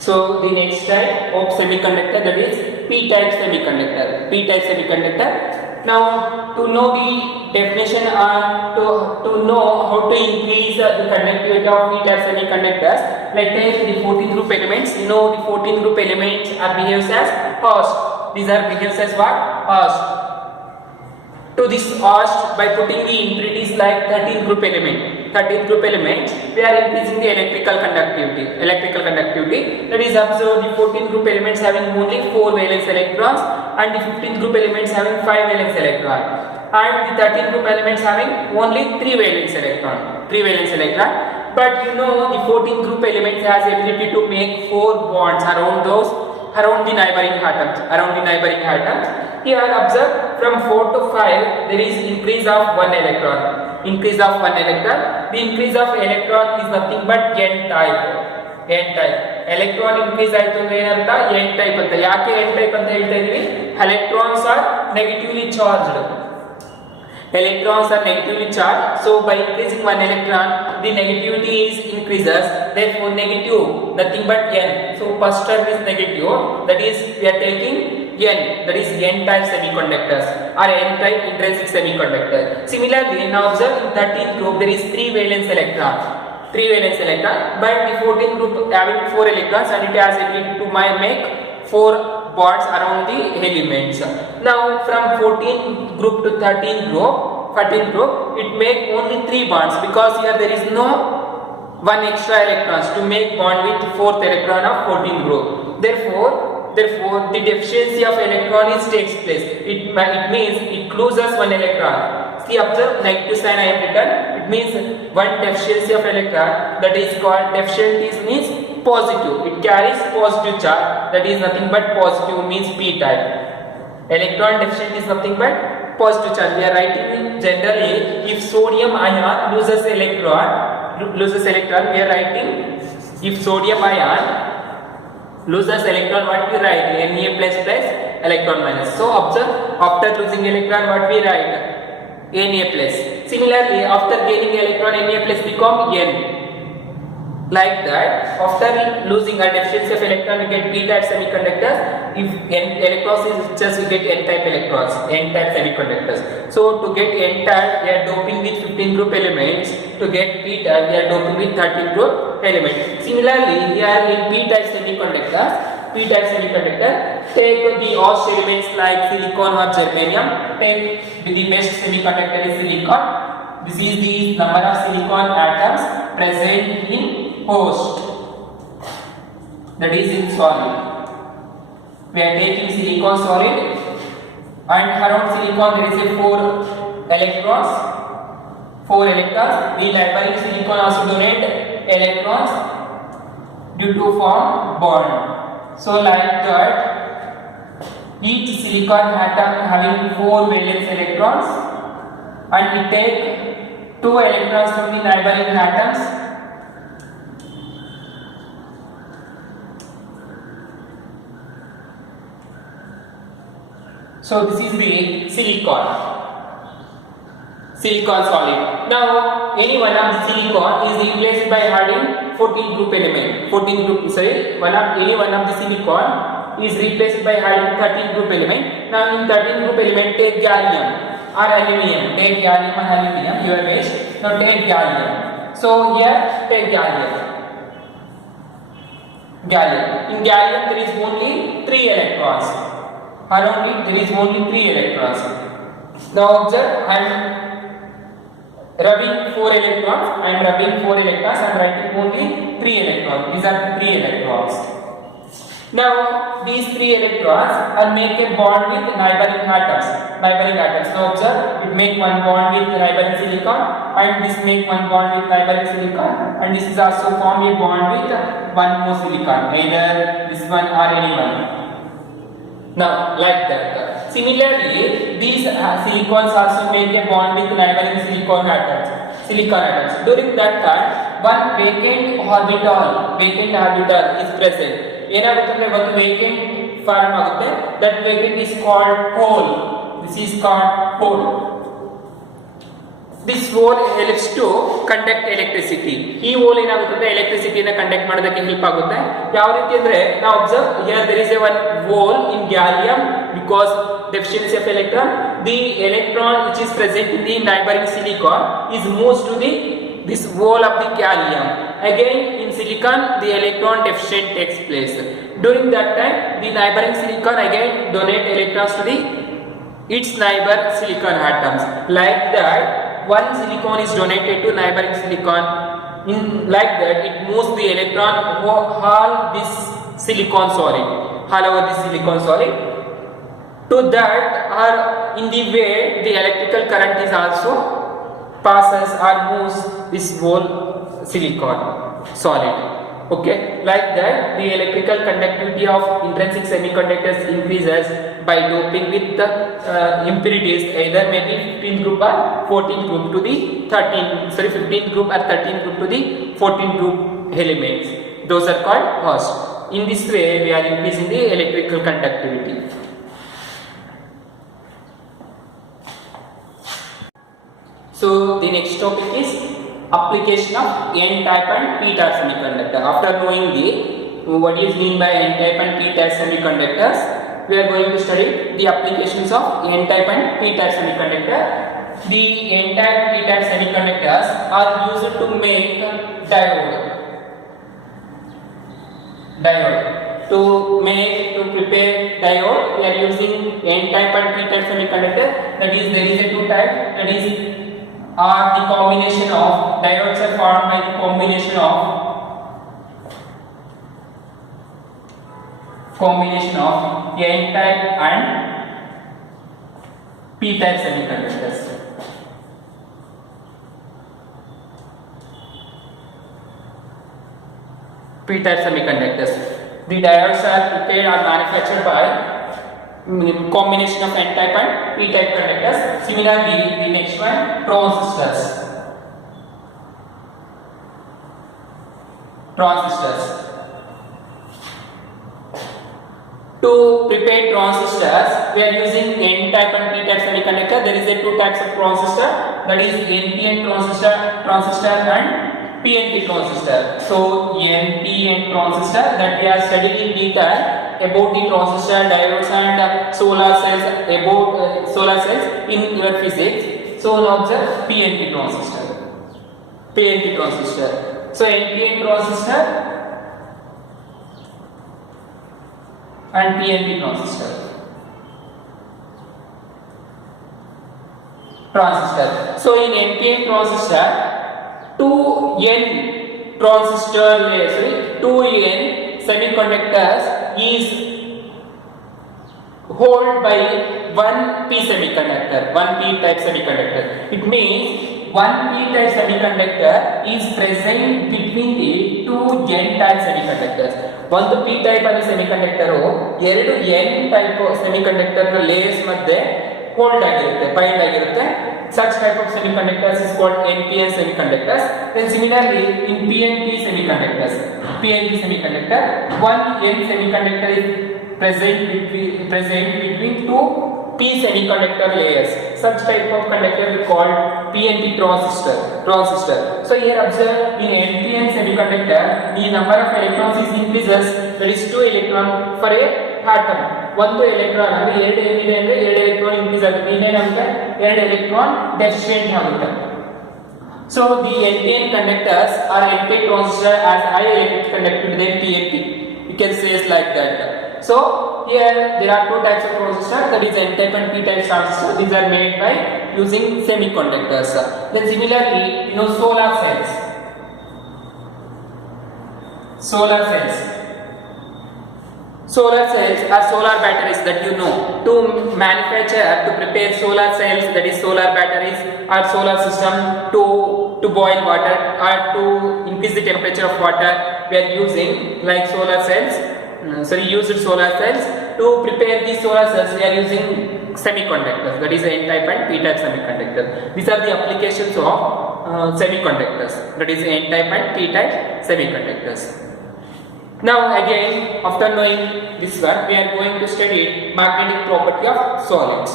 So the next type of semiconductor, that is p-type semiconductor. P-type semiconductor. Now to know the definition or to know how to increase the conductivity of p-type semiconductors, let's take the 14 group elements. You know the 14 group elements are behaves as host. These are behaves as what? Host. To this host, by putting the impurities like 13 group elements, we are increasing the electrical conductivity. That is, observe the 14 group elements having only 4 valence electrons, and the 15 group elements having 5 valence electron, and the 13 group elements having only 3 valence electron. But you know the 14 group elements has ability to make 4 bonds around the neighboring atoms. Here observe, from 4 to 5 there is increase of 1 electron. The increase of electron is nothing but n type. Electron increase ಆಯ್ತು ಅಂದ್ರೆ ಏನರ್ಥ? n type ಅಂತ. ಯಾಕೆ n type ಅಂತ ಹೇಳ್ತಾ ಇದೀವಿ? Electrons are negatively charged. So by increasing 1 electron, the negativity is increases. Therefore negative, nothing but n. So first term is negative. That is, we are taking n. That is n-type semiconductors or n-type intrinsic semiconductor. Similarly, now observe, in 13th group there is 3 valence electron. But the 14th group having 4 electrons, and it has ability to make 4 bonds around the elements. Now from 14th group to 13th group, it make only 3 bonds, because here there is no 1 extra electrons to make bond with 4th electron of 14th group. Therefore the deficiency of electron takes place. It means it loses 1 electron. See, observe, negative sign I have written. It means 1 deficiency of electron, that is called deficiency, means positive. It carries positive charge, that is nothing but positive, means p-type. Electron deficient is nothing but positive charge. We are writing generally, if sodium ion loses electron, we are writing, if sodium ion loses electron, what we write? Na plus electron minus. So observe, after losing electron, what we write? Na plus. Similarly, after gaining electron, Na plus become n. Like that, after losing a deficiency of electron, we get p-type semiconductors. If n electrons is just, we get n-type semiconductors. So to get n-type, we are doping with 15 group elements. To get p-type, we are doping with 13 group elements. Similarly, here in p-type semiconductor, take the host elements like silicon or germanium. Take the best semiconductor is silicon. This is the number of silicon atoms present in host, that is in solid. We are taking silicon solid, and around silicon there is a 4 electrons. We neighboring silicon also donate electrons due to form bond. So like that, each silicon atom having 4 valence electrons, and we take 2 electrons from the neighboring atoms. So this is the silicon solid. Now any one of the silicon is replaced by adding 14 group element. Any one of the silicon is replaced by adding 13 group element. Now in 13 group element, take gallium or aluminium. Your waste. Now take gallium. So here take gallium. In gallium there is only 3 electrons. Around it there is only 3 electrons. Now observe, I am rubbing 4 electrons. I am writing only 3 electrons. These are the 3 electrons. Now these 3 electrons are make a bond with neighboring atoms. Now observe, it make 1 bond with neighboring silicon, and this make 1 bond with neighboring silicon, and this is also form a bond with 1 more silicon, either this one or any one. Now like that. Similarly, these silicons also make a bond with neighboring silicon atoms. During that time, one vacant orbital is present. ಏನಾಗುತ್ತದೆ, ಒಂದು vacant form ಆಗುತ್ತೆ. That vacant is called hole. This is called hole. this hole helps to conduct electricity. ಈ hole ಏನಾಗುತ್ತೆ ಎಲೆಕ್ಟ್ರಿಸಿಟಿನ conduct ಮಾಡೋದಕ್ಕೆ help ಆಗುತ್ತೆ. ಯಾವ ರೀತಿ ಅಂದ್ರೆ ನಾವು observe here there is a one hole in gallium because deficiency of electron, the electron which is present in the neighboring silicon is moves to the this hole of the gallium. Again in silicon the electron deficient takes place. During that time the neighboring silicon again donate electrons to the its neighbor silicon atoms. Like that one silicon is donated to neighboring silicon. In like that it moves the electron all this silicon solid, all over the silicon solid. To that or in the way the electrical current is also passes or moves this whole silicon solid. Okay, like that the electrical conductivity of intrinsic semiconductors increases by doping with the impurities, either maybe 15th group or 14th group to the 15th group or 13th group to the 14th group elements. Those are called host. In this way we are increasing the electrical conductivity. So the next topic is application of n-type and p-type semiconductor. After knowing the what is mean by n-type and p-type semiconductors, we are going to study the applications of n-type and p-type semiconductor. The n-type p-type semiconductors are used to make diode. To prepare diode, we are using n-type and p-type semiconductor. That is, there is a two type. That is, are the combination of diodes are formed by the combination of n-type and p-type semiconductors. P-type semiconductors. The diodes are prepared or manufactured by combination of n-type and p-type conductors. Similarly, the next one, transistors. To prepare transistors, we are using n-type and p-type semiconductor. There is a two types of transistor, that is NPN transistor and PNP transistor. So NPN transistor, that we are studying in detail about the transistor, diodes and solar cells, about solar cells in your physics. So now observe PNP transistor. So NPN transistor and PNP transistor. So in NPN transistor, 2n semiconductors is held by one p semiconductor, one p-type semiconductor. It means one p-type semiconductor is present between the two n-type semiconductors. ಒಂದು p-type ಅನ್ನು semiconductor ಎರಡು n-type semiconductor ನ layers ಮಧ್ಯೆ hold ಆಗಿರುತ್ತೆ, bind ಆಗಿರುತ್ತೆ. Such type of semiconductors is called NPN semiconductors. Then similarly in PNP semiconductor, one n semiconductor is present between two p semiconductor layers. Such type of conductor we call PNP transistor. So here observe in NPN semiconductor, the number of electrons is increases. That is 2 electron for a atom. ಒಂದು electron ಅಂದ್ರೆ ಎರಡು ಏನಿದೆ ಅಂದ್ರೆ ಎರಡು electron increase ಆಗುತ್ತೆ, ಇನ್ನೇನಾಗುತ್ತೆ ಎರಡು electron deficient ಆಗುತ್ತೆ. So the NPN conductors are NPN transistor as high electric conductivity than PNP. You can say it like that. So here there are two types of transistor, that is n-type and p-type transistor. These are made by using semiconductors. Then similarly, solar cells. Solar cells are solar batteries that you know. To prepare solar cells, that is solar batteries or solar system, to boil water or to increase the temperature of water, we are using like solar cells. Used solar cells. To prepare these solar cells, we are using semiconductors, that is n-type and p-type semiconductor. These are the applications of semiconductors, that is n-type and p-type semiconductors. Now again, after knowing this one, we are going to study magnetic property of solids.